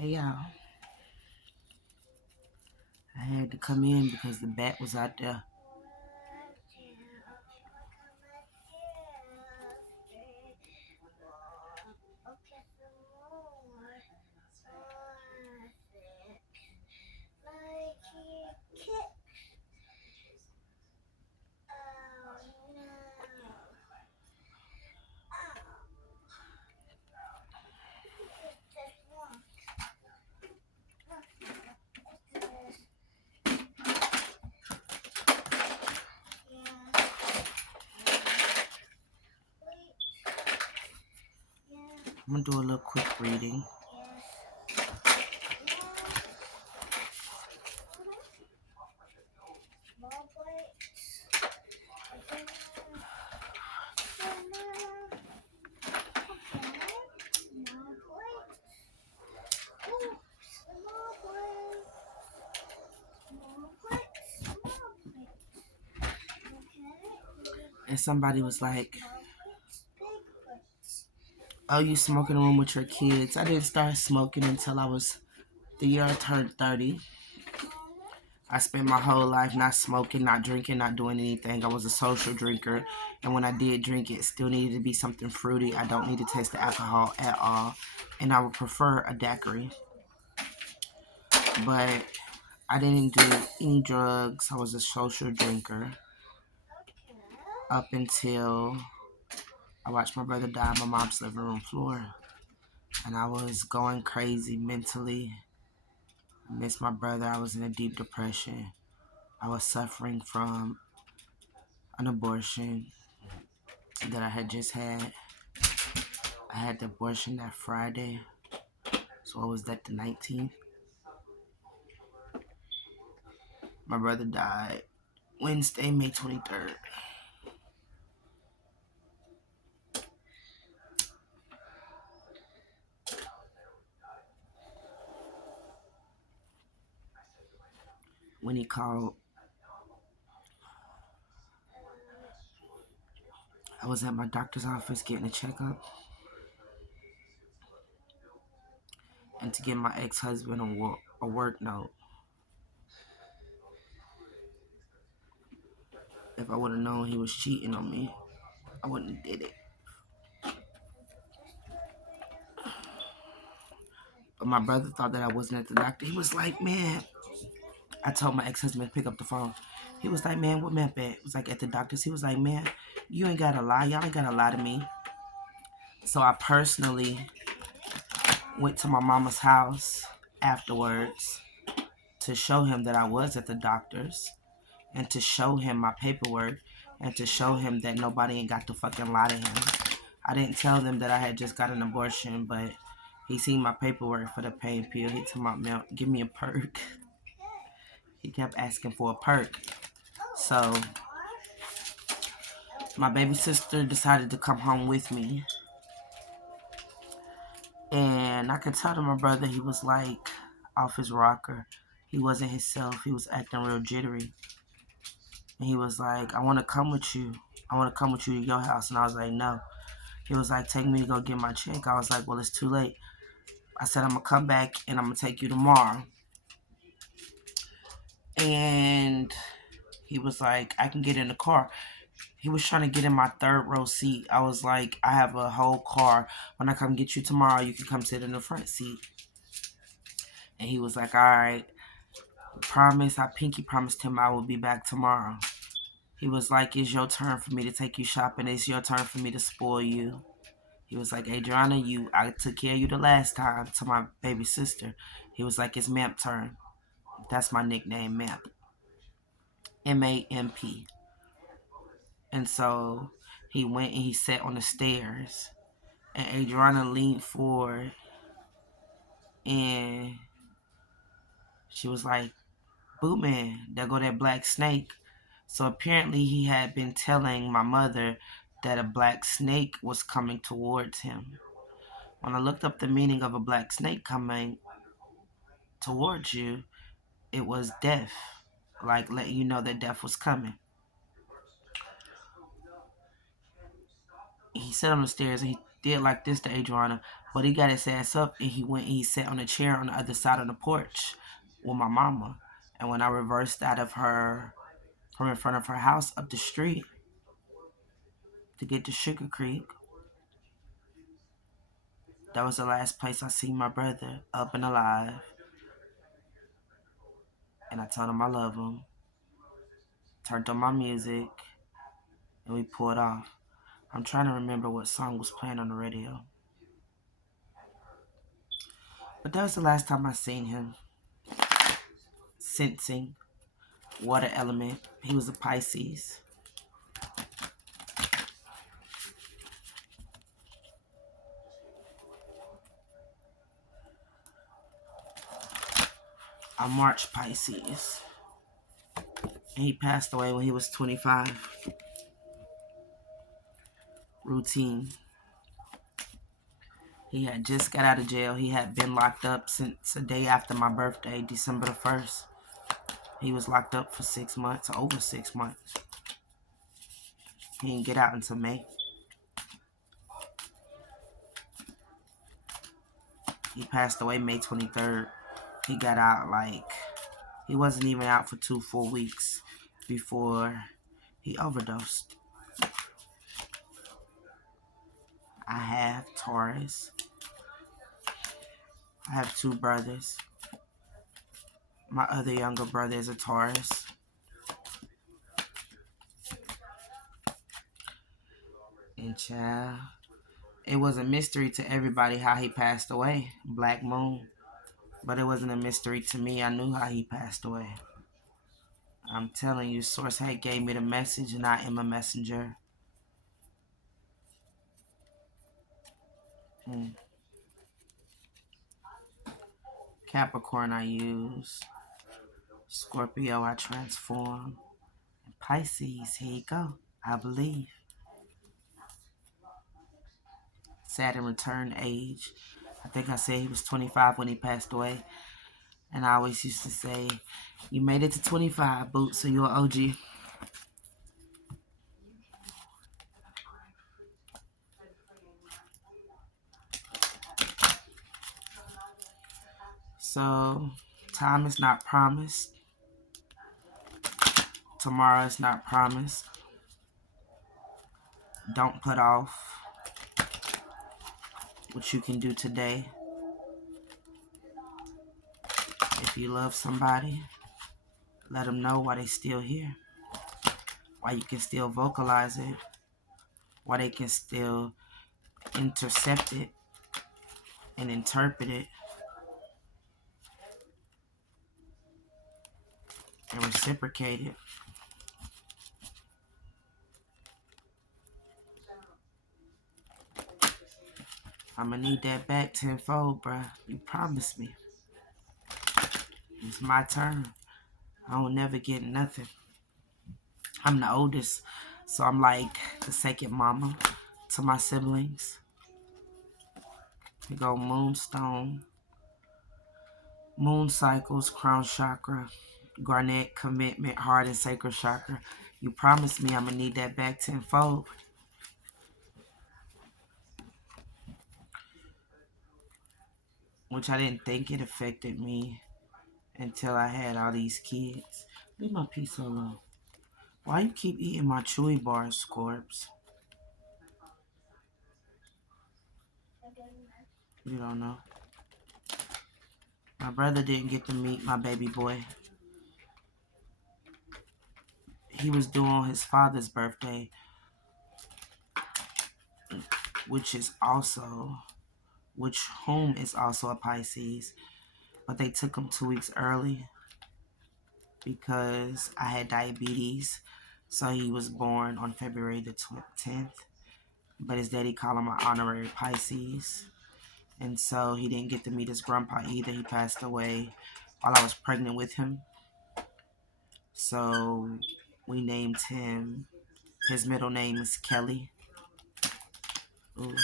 Hey y'all, I had to come in because the bat was out there. I'm gonna do a little quick reading. And somebody was like, "Oh, you smoke in the room with your kids?" I didn't start smoking until I was the year I turned 30. I spent my whole life not smoking, not drinking, not doing anything. I was a social drinker, and when I did drink, it still needed to be something fruity. I don't need to taste the alcohol at all, and I would prefer a daiquiri. But I didn't do any drugs. I was a social drinker up until I watched my brother die on my mom's living room floor. And I was going crazy mentally. I missed my brother. I was in a deep depression. I was suffering from an abortion that I had just had. I had the abortion that Friday. So what was that, the 19th? My brother died Wednesday, May 23rd. When he called, I was at my doctor's office getting a checkup. And to give my ex-husband a work note. If I would have known he was cheating on me, I wouldn't have did it. But my brother thought that I wasn't at the doctor. He was like, "Man," I told my ex-husband to pick up the phone. He was like, "Man, what Map at?" It was like, "At the doctor's." He was like, "Man, you ain't gotta lie. Y'all ain't gotta lie to me." So I personally went to my mama's house afterwards to show him that I was at the doctor's and to show him my paperwork and to show him that nobody ain't got to fucking lie to him. I didn't tell them that I had just got an abortion, but he seen my paperwork for the pain pill. He told me, "Give me a perk." He kept asking for a perk. So my baby sister decided to come home with me. And I could tell to my brother he was like off his rocker. He wasn't himself. He was acting real jittery. And he was like, "I want to come with you. I want to come with you to your house." And I was like, "No." He was like, "Take me to go get my check." I was like, "Well, it's too late." I said, "I'm going to come back and I'm going to take you tomorrow." And he was like, "I can get in the car." He was trying to get in my third row seat. I was like, "I have a whole car. When I come get you tomorrow, you can come sit in the front seat." And he was like, "All right, promise." I pinky promised him I would be back tomorrow. He was like, "It's your turn for me to take you shopping. It's your turn for me to spoil you." He was like, "Adriana, I took care of you the last time," to my baby sister. He was like, "It's Mamp turn." That's my nickname, Mamp. MAMP. And so he went and he sat on the stairs. And Adriana leaned forward and she was like, "Boo man, there go that black snake." So apparently he had been telling my mother that a black snake was coming towards him. When I looked up the meaning of a black snake coming towards you, it was death. Like letting you know that death was coming. He sat on the stairs and he did like this to Adriana, but he got his ass up and he went and he sat on a chair on the other side of the porch with my mama. And when I reversed out of her, from in front of her house up the street to get to Sugar Creek, that was the last place I seen my brother up and alive. And I told him I love him, turned on my music, and we pulled off. I'm trying to remember what song was playing on the radio. But that was the last time I seen him. Sensing, water element. He was a Pisces. A March Pisces. And he passed away when he was 25. Routine. He had just got out of jail. He had been locked up since the day after my birthday, December the 1st. He was locked up for 6 months, over 6 months. He didn't get out until May. He passed away May 23rd. He got out he wasn't even out for 2 full weeks before he overdosed. I have Taurus. I have 2 brothers. My other younger brother is a Taurus. And child, it was a mystery to everybody how he passed away. Black Moon. But it wasn't a mystery to me. I knew how he passed away. I'm telling you, Source had gave me the message and I am a messenger. Capricorn I use. Scorpio I transform. And Pisces, here you go. I believe. Saturn returned age. I think I said he was 25 when he passed away. And I always used to say, you made it to 25, Boots, so you're an OG. So, time is not promised. Tomorrow is not promised. Don't put off what you can do today. If you love somebody, let them know why they're still here. Why you can still vocalize it. Why they can still intercept it and interpret it and reciprocate it. I'm gonna need that back tenfold, bruh. You promised me. It's my turn. I don't never get nothing. I'm the oldest, so I'm like the second mama to my siblings. We go moonstone, moon cycles, crown chakra, garnet, commitment, heart, and sacral chakra. You promised me I'm gonna need that back tenfold. Which I didn't think it affected me until I had all these kids. Leave my piece alone. Why you keep eating my chewy bars, Scorps? You don't know. My brother didn't get to meet my baby boy. He was due on his father's birthday, which whom is also a Pisces, but they took him 2 weeks early because I had diabetes. So he was born on February the 10th, but his daddy called him an honorary Pisces. And so he didn't get to meet his grandpa either. He passed away while I was pregnant with him. So we named him, his middle name is Kelly. Ooh.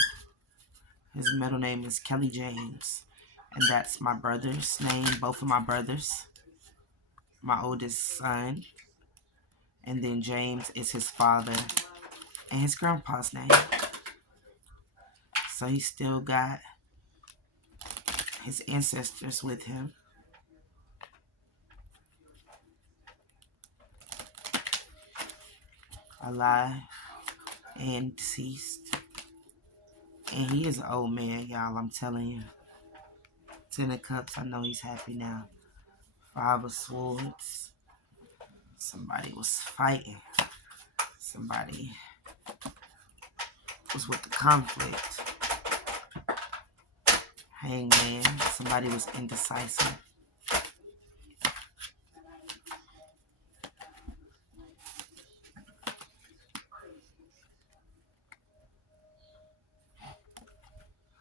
His middle name is Kelly James. And that's my brother's name, both of my brothers. My oldest son. And then James is his father and his grandpa's name. So he still got his ancestors with him. Alive and deceased. And he is an old man, y'all, I'm telling you. 10 of Cups, I know he's happy now. 5 of Swords. Somebody was fighting. Somebody was with the conflict. Hangman. Somebody was indecisive.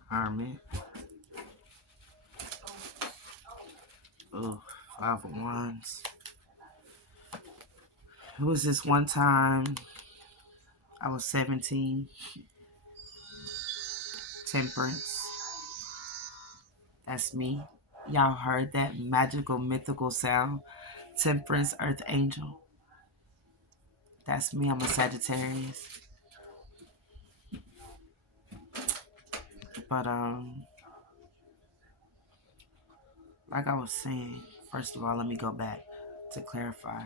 Hermit. Oh, 5 of Wands. It was this one time I was 17. Temperance. That's me. Y'all heard that magical, mythical sound? Temperance, Earth Angel. That's me. I'm a Sagittarius. But, like I was saying, first of all, let me go back to clarify.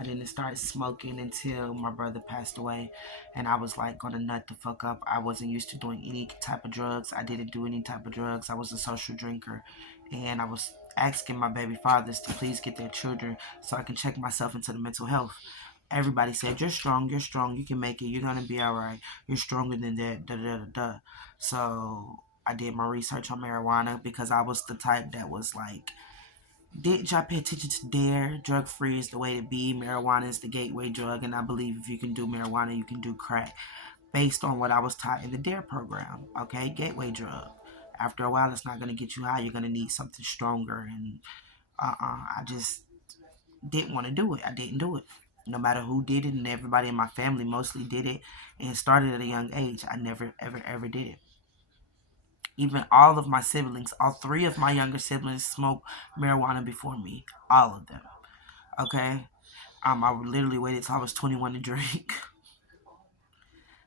I didn't start smoking until my brother passed away, and I was like gonna nut the fuck up. I wasn't used to doing any type of drugs. I didn't do any type of drugs. I was a social drinker, and I was asking my baby fathers to please get their children so I can check myself into the mental health. Everybody said, you're strong, you can make it, you're gonna be alright, you're stronger than that, da da da da. So I did my research on marijuana because I was the type that was like, didn't y'all pay attention to DARE? Drug free is the way to be. Marijuana is the gateway drug, and I believe if you can do marijuana, you can do crack. Based on what I was taught in the DARE program, okay? Gateway drug. After a while, it's not going to get you high. You're going to need something stronger, and I just didn't want to do it. I didn't do it. No matter who did it, and everybody in my family mostly did it, and it started at a young age. I never, ever, ever did it. Even all of my siblings, all 3 of my younger siblings smoked marijuana before me. All of them. Okay? I literally waited till I was 21 to drink.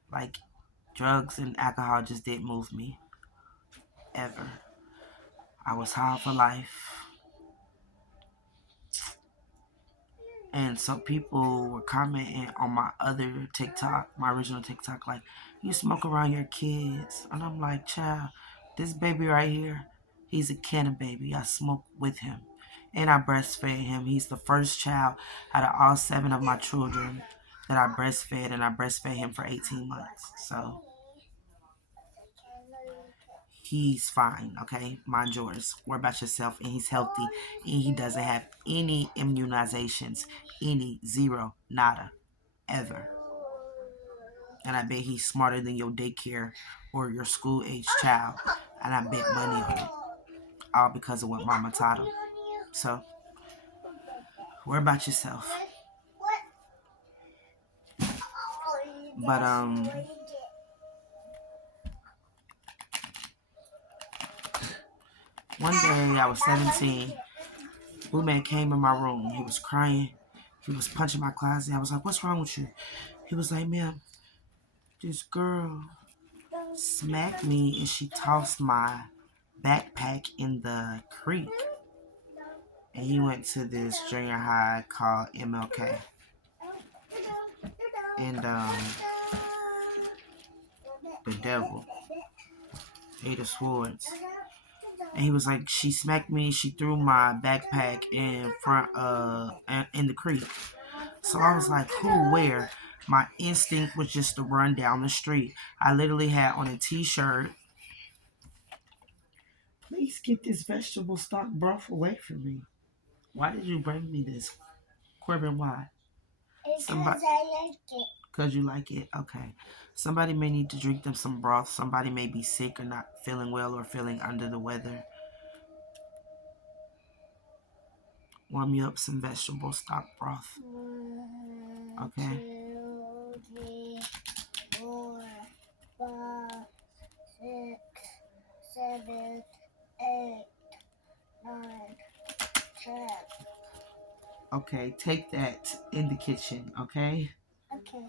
Like, drugs and alcohol just didn't move me. Ever. I was high for life. And so people were commenting on my other TikTok, my original TikTok, like, you smoke around your kids. And I'm like, child, this baby right here, he's a cannon baby. I smoke with him. And I breastfed him. He's the first child out of all 7 of my children that I breastfed, and I breastfed him for 18 months. So he's fine, okay? Mind yours. Worry about yourself, and he's healthy, and he doesn't have any immunizations. Any, zero, nada, ever. And I bet he's smarter than your daycare or your school age child. And I bet money on it. All because of what mama taught him. So, worry about yourself. But, one day I was 17. Blue man came in my room. He was crying. He was punching my closet. I was like, what's wrong with you? He was like, ma'am, this girl smacked me and she tossed my backpack in the creek. And he went to this junior high called MLK. And the devil, 8 of Swords. And he was like, she smacked me, she threw my backpack in front in the creek. So I was like, who, where? My instinct was just to run down the street. I literally had on a t-shirt. Please get this vegetable stock broth away from me. Why did you bring me this? Corbin, why? Because I like it. Because you like it? Okay. Somebody may need to drink them some broth. Somebody may be sick or not feeling well or feeling under the weather. Warm you up some vegetable stock broth. 1, okay. 2, 3, 4, 5, 6, 7, 8, 9, 10. Okay, take that in the kitchen, okay? Okay.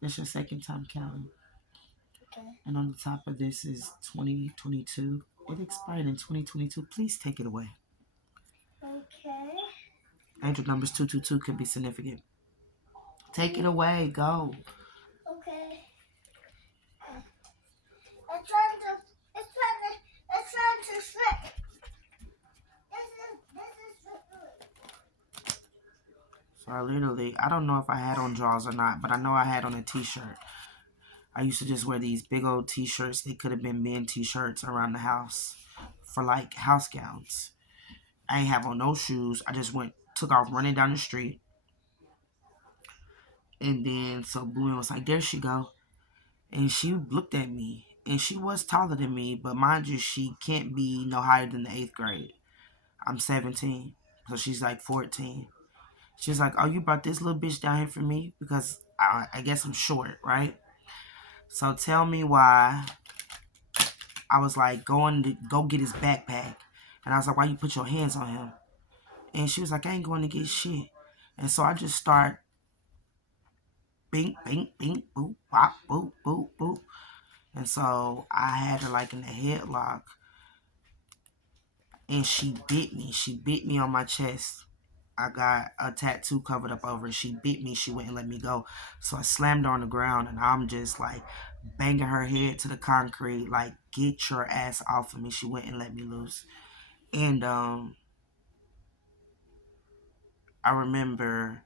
That's your second time counting. And on the top of this is 2022. It expired in 2022. Please take it away. Angel numbers 222 could be significant. Take it away. Go. So I don't know if I had on drawers or not, but I know I had on a t-shirt. I used to just wear these big old t-shirts. They could have been men t-shirts around the house for like house gowns. I ain't have on no shoes. I just took off running down the street. And then so Boomy was like, there she go. And she looked at me. And she was taller than me, but mind you, she can't be no higher than the 8th grade. I'm 17. So she's like 14. She's like, oh, you brought this little bitch down here for me? Because I guess I'm short, right? So tell me why I was like going to go get his backpack. And I was like, why you put your hands on him? And she was like, I ain't going to get shit. And so I just start bink, bink, bink, boop, bop, boop, boop, boop. And so I had her like in a headlock. And she bit me. She bit me on my chest. I got a tattoo covered up over it. She bit me. She wouldn't let me go. So I slammed her on the ground and I'm just like banging her head to the concrete. Like, get your ass off of me. She wouldn't let me loose. And I remember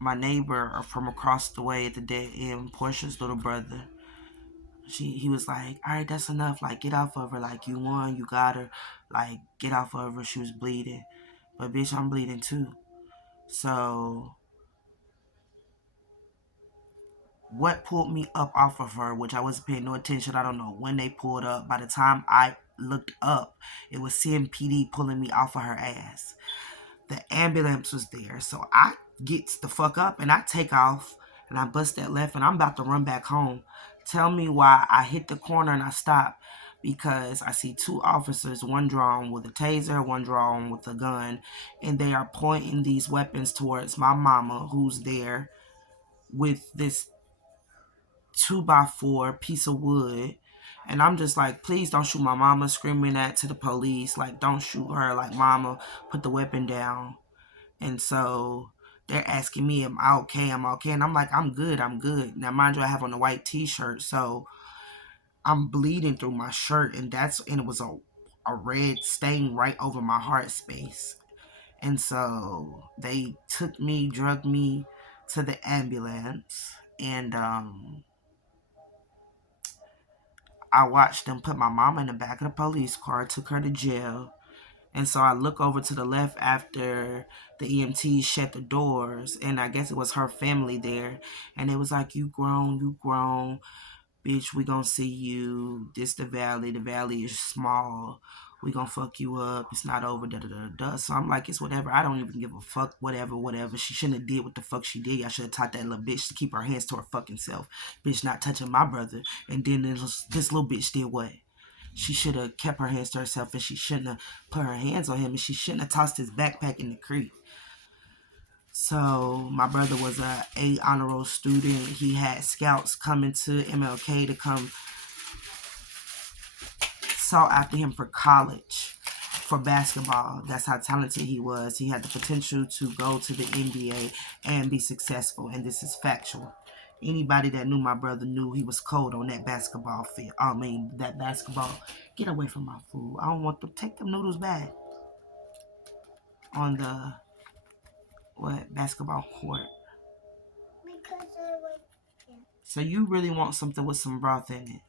my neighbor from across the way at the dead end, Portia's little brother. He was like, all right, that's enough. Like, get off of her. Like, you won. You got her. Like, get off of her. She was bleeding. But, bitch, I'm bleeding too. So, what pulled me up off of her, which I wasn't paying no attention. I don't know when they pulled up. By the time I looked up, it was CMPD pulling me off of her ass. The ambulance was there. So, I gets the fuck up and I take off and I bust that left and I'm about to run back home. Tell me why I hit the corner and I stop. Because I see two officers, one drawn with a taser, one drawn with a gun, and they are pointing these weapons towards my mama, who's there with this 2x4 piece of wood. And I'm just like, please don't shoot my mama, screaming that to the police. Like, don't shoot her. Like, mama, put the weapon down. And so they're asking me, am I okay? I'm okay. And I'm like, I'm good. I'm good. Now, mind you, I have on a white t-shirt. So I'm bleeding through my shirt. And it was a red stain right over my heart space. And so they took me, drugged me to the ambulance. And I watched them put my mama in the back of the police car, took her to jail. And so I look over to the left after the EMTs shut the doors. And I guess it was her family there. And it was like, you grown. Bitch, we gonna see you. This the valley. The valley is small. We gonna fuck you up. It's not over. Da da da da. So I'm like, it's whatever. I don't even give a fuck. Whatever. She shouldn't have did what the fuck she did. I should have taught that little bitch to keep her hands to her fucking self. Bitch, not touching my brother. And then this little bitch did what? She should have kept her hands to herself, and she shouldn't have put her hands on him, and she shouldn't have tossed his backpack in the creek. So my brother was a honor roll student. He had scouts coming to MLK to come sought after him for college, for basketball. That's how talented he was. He had the potential to go to the NBA and be successful, and this is factual. Anybody that knew my brother knew he was cold on that basketball field. That basketball. Get away from my food. I don't want to take them noodles back on the basketball court. So you really want something with some broth in it?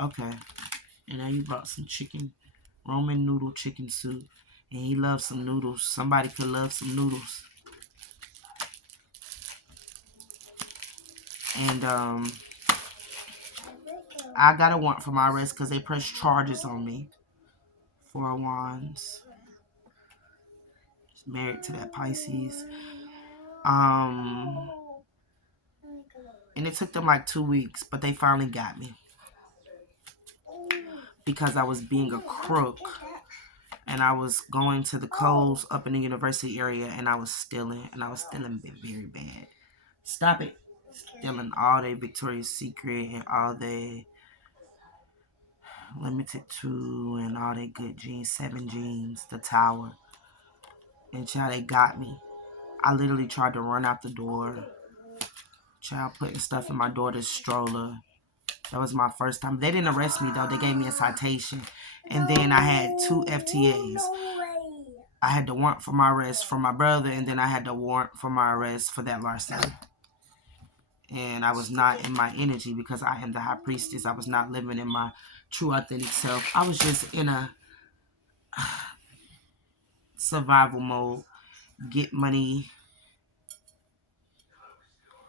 Okay. And now you brought some chicken, Roman noodle chicken soup. And he loves some noodles. Somebody could love some noodles. And I got a warrant for my arrest because they pressed charges on me. 4 wands. Married to that Pisces. And it took them like 2 weeks, but they finally got me. Because I was being a crook. and I was going to the Coles up in the university area, and I was stealing, very bad. Stop it. Stealing all day Victoria's Secret and all day Limited Two and all they good jeans, 7 jeans, the Tower. And child, they got me. I literally tried to run out the door. Child, putting stuff in my daughter's stroller. That was my first time. They didn't arrest me though. They gave me a citation. And then I had 2 FTAs. I had the warrant for my arrest for my brother, and then I had the warrant for my arrest for that larceny. And I was not in my energy because I am the high priestess. I was not living in my true authentic self. I was just in a survival mode, get money,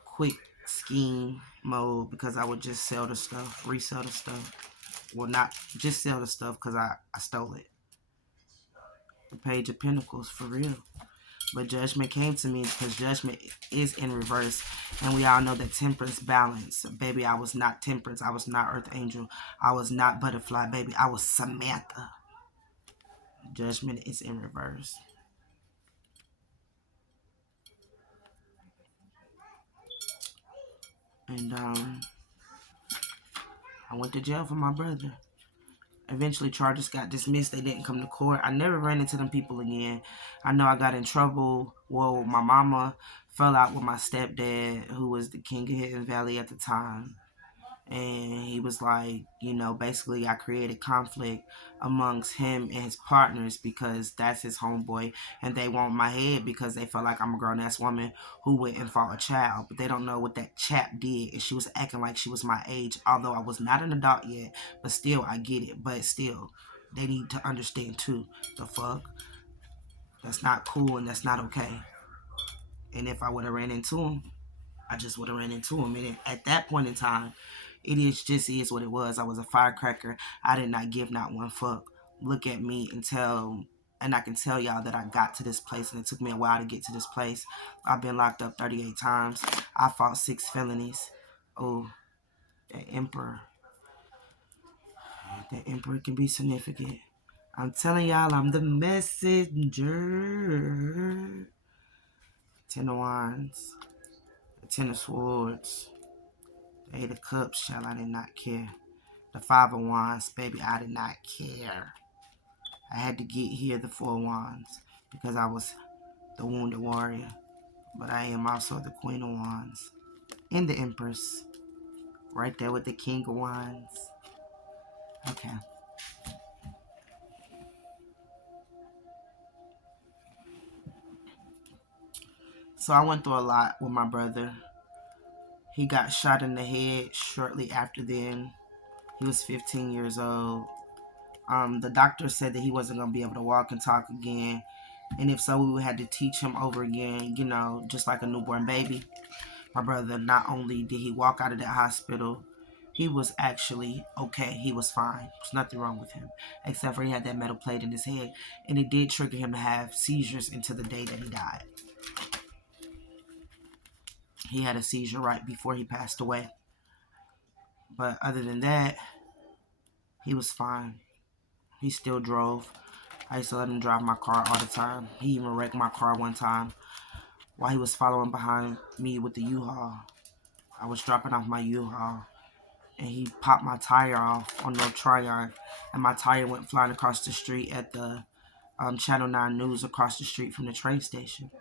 quick scheme mode, because I would just sell the stuff, resell the stuff. Well, not just sell the stuff because I stole it. The Page of Pentacles, for real. But judgment came to me because judgment is in reverse. And we all know that temperance balance. Baby, I was not temperance. I was not earth angel. I was not butterfly, baby. I was Samantha. Judgment is in reverse. And I went to jail for my brother. Eventually, charges got dismissed. They didn't come to court. I never ran into them people again. I know I got in trouble. Well, my mama fell out with my stepdad, who was the king of Hidden Valley at the time. And he was like, basically I created conflict amongst him and his partners because that's his homeboy, and they want my head because they felt like I'm a grown-ass woman who went and fought a child. But they don't know what that chap did, and she was acting like she was my age, although I was not an adult yet. But still, I get it. But still, they need to understand too, the fuck, that's not cool and that's not okay. And if I would have ran into him, I just would have ran into him. And at that point in time, is what it was. I was a firecracker. I did not give not one fuck. Look at me and I can tell y'all that I got to this place, and it took me a while to get to this place. I've been locked up 38 times. I fought 6 felonies. Oh, the emperor. The emperor can be significant. I'm telling y'all, I'm the messenger. 10 of Wands. The 10 of Swords. The 8 of Cups, child, I did not care. The 5 of Wands, baby, I did not care. I had to get here, the 4 of Wands, because I was the wounded warrior. But I am also the Queen of Wands. And the Empress. Right there with the King of Wands. Okay. So I went through a lot with my brother. He got shot in the head shortly after then. He was 15 years old. The doctor said that he wasn't going to be able to walk and talk again. And if so, we would have to teach him over again, just like a newborn baby. My brother, not only did he walk out of that hospital, he was actually okay. He was fine. There's nothing wrong with him, except for he had that metal plate in his head. And it did trigger him to have seizures into the day that he died. He had a seizure right before he passed away. But other than that, he was fine. He still drove. I used to let him drive my car all the time. He even wrecked my car one time while he was following behind me with the U-Haul. I was dropping off my U-Haul, and he popped my tire off on no Tryon, and my tire went flying across the street at the Channel 9 News across the street from the train station.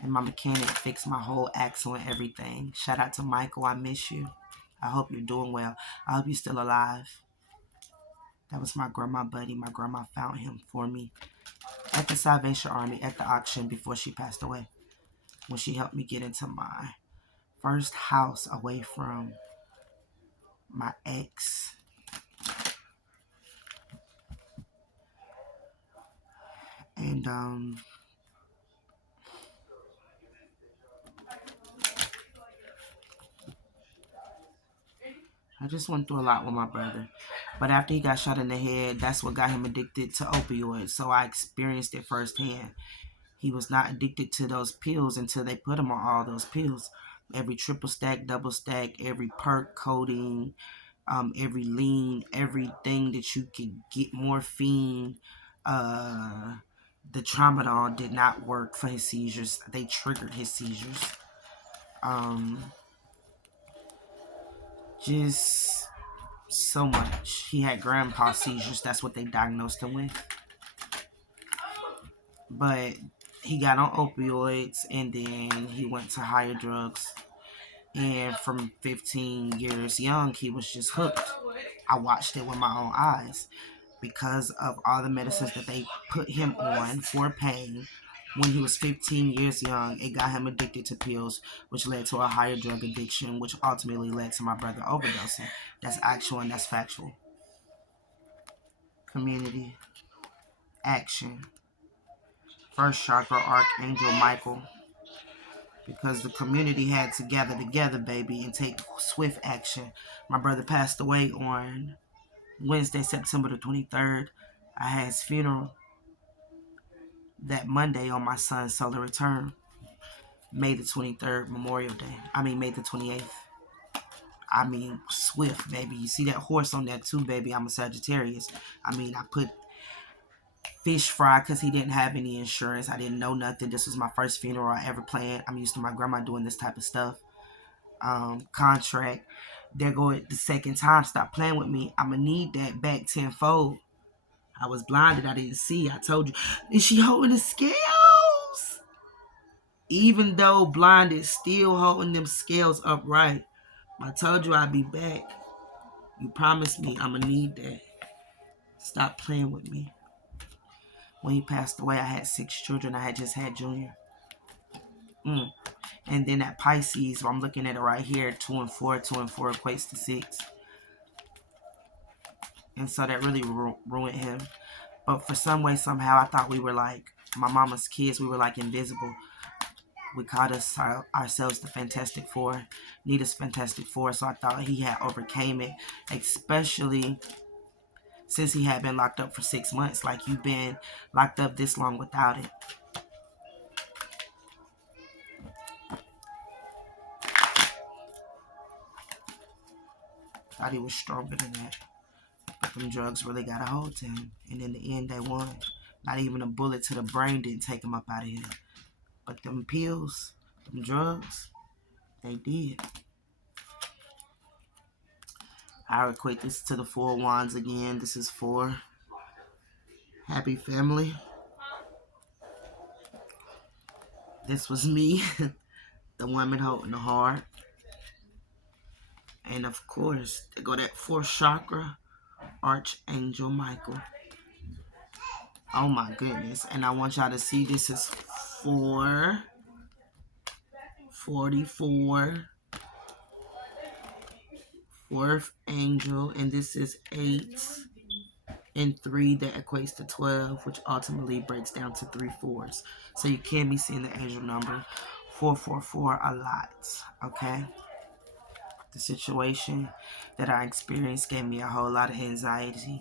And my mechanic fixed my whole axle and everything. Shout out to Michael, I miss you. I hope you're doing well. I hope you're still alive. That was my grandma buddy. My grandma found him for me at the Salvation Army at the auction before she passed away, when she helped me get into my first house away from my ex. And I just went through a lot with my brother. But after he got shot in the head, that's what got him addicted to opioids. So I experienced it firsthand. He was not addicted to those pills until they put him on all those pills. Every triple stack, double stack, every perk, codeine, every lean, everything that you could get, morphine. The tramadol did not work for his seizures. They triggered his seizures. Just so much. He had grandpa seizures. That's what they diagnosed him with. But he got on opioids, and then he went to higher drugs. And from 15 years young, he was just hooked. I watched it with my own eyes because of all the medicines that they put him on for pain. When he was 15 years young, it got him addicted to pills, which led to a higher drug addiction, which ultimately led to my brother overdosing. That's actual and that's factual. Community. Action. First chakra, Archangel Michael. Because the community had to gather together, baby, and take swift action. My brother passed away on Wednesday, September the 23rd. I had his funeral that Monday on my son's solar return. May the 23rd, Memorial Day. May the 28th. Swift, baby. You see that horse on that too, baby. I'm a Sagittarius. I put fish fry because he didn't have any insurance. I didn't know nothing. This was my first funeral I ever planned. I'm used to my grandma doing this type of stuff. Contract. There go the second time. Stop playing with me. I'm going to need that back tenfold. I was blinded. I didn't see. I told you. Is she holding the scales? Even though blinded, still holding them scales upright. I told you I'd be back. You promised me I'm going to need that. Stop playing with me. When he passed away, I had 6 children. I had just had Junior. And then at Pisces, I'm looking at it right here, 2 and 4. 2 and 4 equates to 6. And so that really ruined him. But for some way, somehow, I thought we were like my mama's kids. We were like invisible. We called ourselves the Fantastic Four. Nita's Fantastic Four. So I thought he had overcame it. Especially since he had been locked up for 6 months. Like, you've been locked up this long without it. Thought he was stronger than that. But them drugs really got a hold to him. And in the end, they won. Not even a bullet to the brain didn't take him up out of here. But them pills, them drugs, they did. I equate this to the 4 wands again. This is 4. Happy family. This was me, the woman holding the heart. And of course, they go that 4th chakra, Archangel Michael. Oh my goodness. And I want y'all to see this is 4, 44, 4th angel, and this is 8 and 3 that equates to 12, which ultimately breaks down to 3 4s. So you can be seeing the angel number 444 a lot, okay? The situation that I experienced gave me a whole lot of anxiety,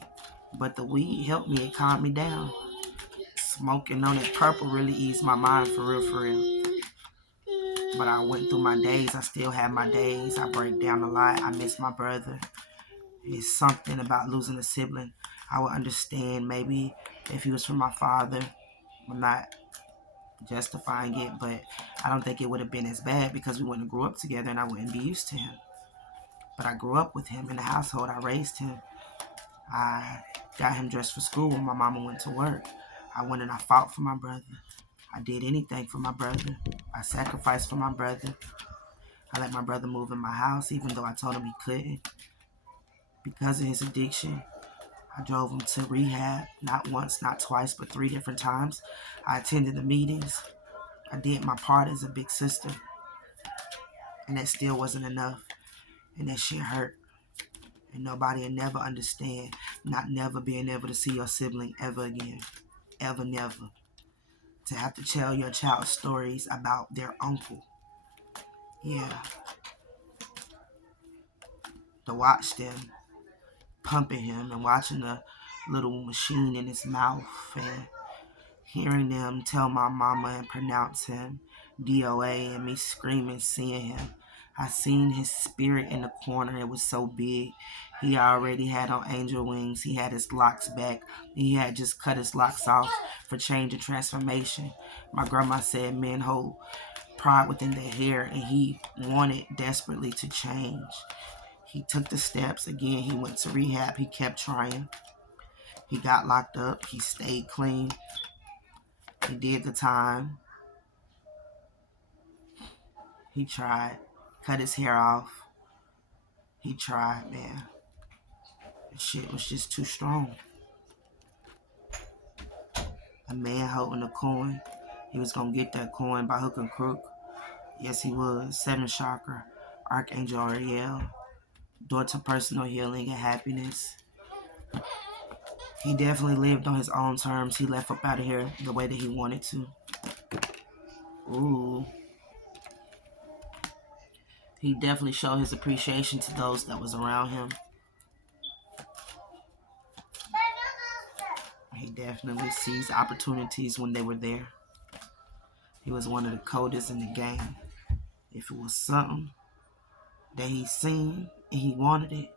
but the weed helped me. It calmed me down. Smoking on that purple really eased my mind for real, for real. But I went through my days. I still have my days. I break down a lot. I miss my brother. It's something about losing a sibling. I would understand maybe if he was from my father. I'm not justifying it, but I don't think it would have been as bad because we wouldn't have grew up together and I wouldn't be used to him. But I grew up with him in the household. I raised him. I got him dressed for school when my mama went to work. I went and I fought for my brother. I did anything for my brother. I sacrificed for my brother. I let my brother move in my house even though I told him he couldn't. Because of his addiction, I drove him to rehab, not once, not twice, but 3 different times. I attended the meetings. I did my part as a big sister. And that still wasn't enough. And that shit hurt. And nobody will never understand not never being able to see your sibling ever again. Ever, never. To have to tell your child stories about their uncle. Yeah. To watch them pumping him and watching the little machine in his mouth and hearing them tell my mama and pronounce him DOA and me screaming seeing him. I seen his spirit in the corner. It was so big. He already had on angel wings. He had his locks back. He had just cut his locks off for change and transformation. My grandma said men hold pride within their hair, and he wanted desperately to change. He took the steps. Again, he went to rehab. He kept trying. He got locked up. He stayed clean. He did the time. He tried. Cut his hair off. He tried, man. The shit was just too strong. A man holding a coin. He was gonna get that coin by hook and crook. Yes, he was. Seven chakra, Archangel Ariel, door to personal healing and happiness. He definitely lived on his own terms. He left up out of here the way that he wanted to. Ooh. He definitely showed his appreciation to those that was around him. He definitely seized opportunities when they were there. He was one of the coldest in the game. If it was something that he seen and he wanted it,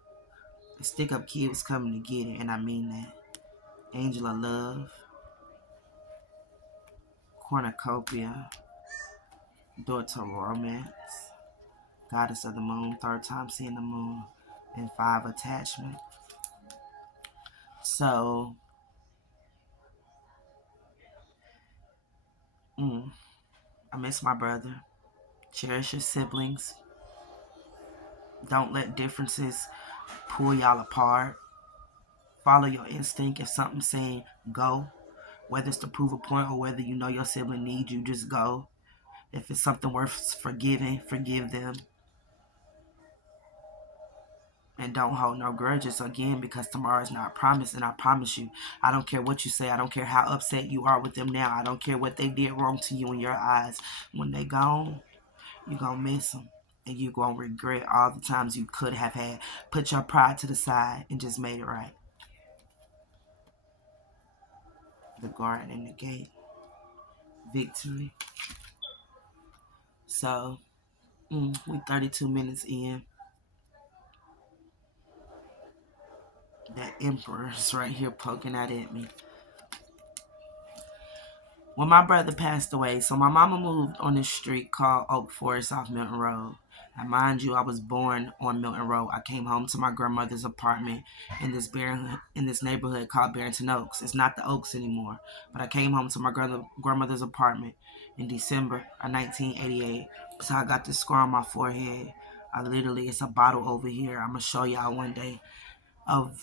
the stick up kid was coming to get it, and I mean that. Angel of Love, Cornucopia, door to romance, goddess of the moon, third time seeing the moon, and 5 attachment. So, I miss my brother. Cherish your siblings. Don't let differences pull y'all apart. Follow your instinct. If something's saying go, whether it's to prove a point or whether you know your sibling needs you, just go. If it's something worth forgiving, forgive them. And don't hold no grudges again, because tomorrow is not promised. And I promise you, I don't care what you say. I don't care how upset you are with them now. I don't care what they did wrong to you in your eyes. When they gone, you're going to miss them. And you're going to regret all the times you could have had. Put your pride to the side and just made it right. The garden and the gate. Victory. So, we 32 minutes in. That emperor's right here poking out at me. When my brother passed away, so my mama moved on this street called Oak Forest off Milton Road. And mind you, I was born on Milton Road. I came home to my grandmother's apartment in this neighborhood called Barrington Oaks. It's not the Oaks anymore, but I came home to my grandmother's apartment in December of 1988. So I got this scar on my forehead. It's a bottle over here. I'm gonna show y'all one day, of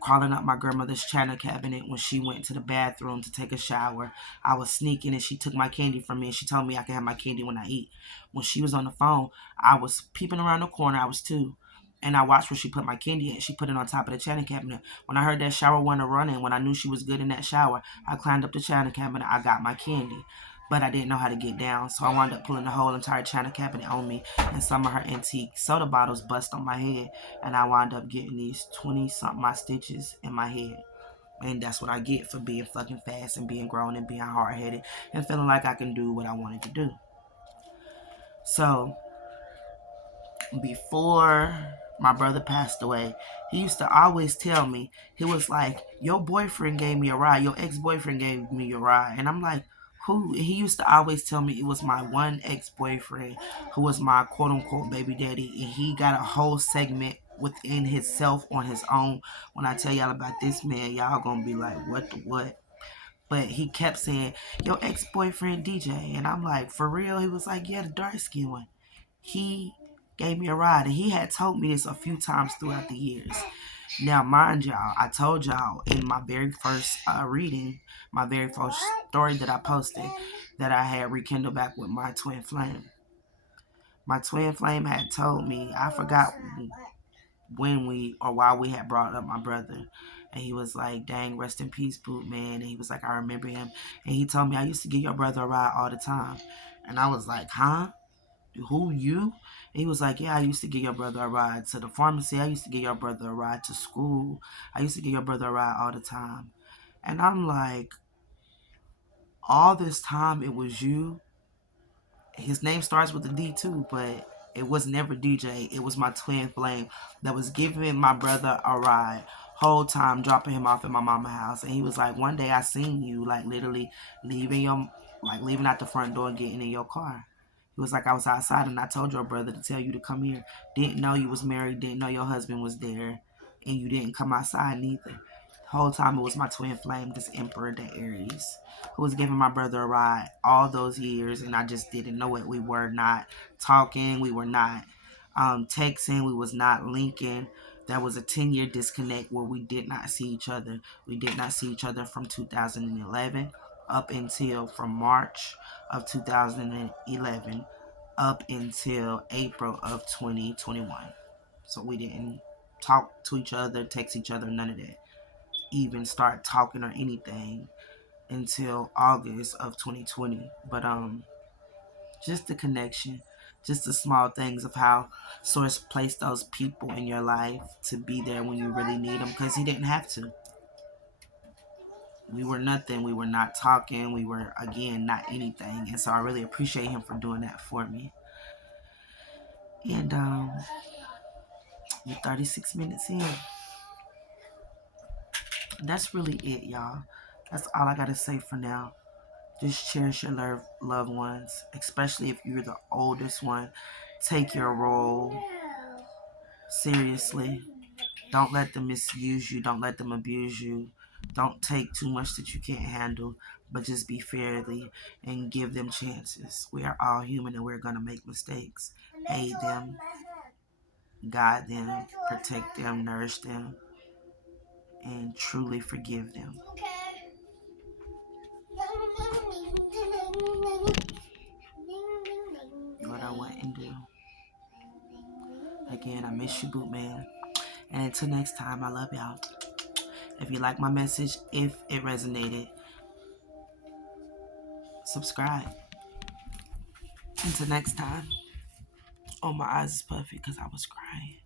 crawling up my grandmother's china cabinet when she went to the bathroom to take a shower. I was sneaking and she took my candy from me, and she told me I can have my candy when I eat. When she was on the phone, I was peeping around the corner. I was 2. And I watched where she put my candy at. She put it on top of the china cabinet. When I heard that shower water running, when I knew she was good in that shower, I climbed up the china cabinet. I got my candy. But I didn't know how to get down, so I wound up pulling the whole entire china cabinet on me, and some of her antique soda bottles bust on my head, and I wound up getting these 20-something stitches in my head. And that's what I get for being fucking fast and being grown and being hard-headed and feeling like I can do what I wanted to do. So, before my brother passed away, he used to always tell me, he was like, your boyfriend gave me a ride, your ex-boyfriend gave me a ride. And I'm like, who? He used to always tell me it was my one ex-boyfriend who was my quote-unquote baby daddy, and he got a whole segment within himself on his own. When I tell y'all about this man, y'all gonna be like, what the what? But he kept saying, your ex-boyfriend DJ. And I'm like, for real? He was like, yeah, the dark-skinned one. He gave me a ride, and he had told me this a few times throughout the years. Now, mind y'all, I told y'all in my very first reading, my very first story that I posted, that I had rekindled back with my twin flame. My twin flame had told me, I forgot when we or why we had brought up my brother. And he was like, dang, rest in peace, Boot, man. And he was like, I remember him. And he told me, I used to give your brother a ride all the time. And I was like, huh? Who, you? And he was like, yeah, I used to give your brother a ride to the pharmacy. I used to give your brother a ride to school. I used to give your brother a ride all the time. And I'm like, all this time it was you. His name starts with a D too, but It was never DJ. It was my twin flame that was giving my brother a ride. Whole time dropping him off at my mama's house. And he was like, one day I seen you like literally leaving your like leaving out the front door and getting in your car. He was like, I was outside and I told your brother to tell you to come here. Didn't know you was married, didn't know your husband was there, and you didn't come outside neither. The whole time it was my twin flame, this Emperor, the Aries, who was giving my brother a ride all those years, and I just didn't know it. We were not talking, we were not texting, we was not linking. There was a 10-year disconnect where we did not see each other. We did not see each other from 2011 up until from March of 2011 up until April of 2021. So we didn't talk to each other, text each other, none of that. Even start talking or anything until August of 2020. But just the connection, just the small things of how Source placed those people in your life to be there when you really need them, because he didn't have to. We were nothing. We were not talking. We were, again, not anything. And so I really appreciate him for doing that for me. And we're 36 minutes in. That's really it, y'all. That's all I got to say for now. Just cherish your loved ones, especially if you're the oldest one. Take your role seriously. Don't let them misuse you. Don't let them abuse you. Don't take too much that you can't handle, but just be fairly and give them chances. We are all human and we're going to make mistakes. Aid them, guide them, protect them, nourish them, and truly forgive them. What I want and do. Again, I miss you, Boot Man. And until next time, I love y'all. If you like my message, if it resonated, subscribe. Until next time. Oh, my eyes is puffy because I was crying.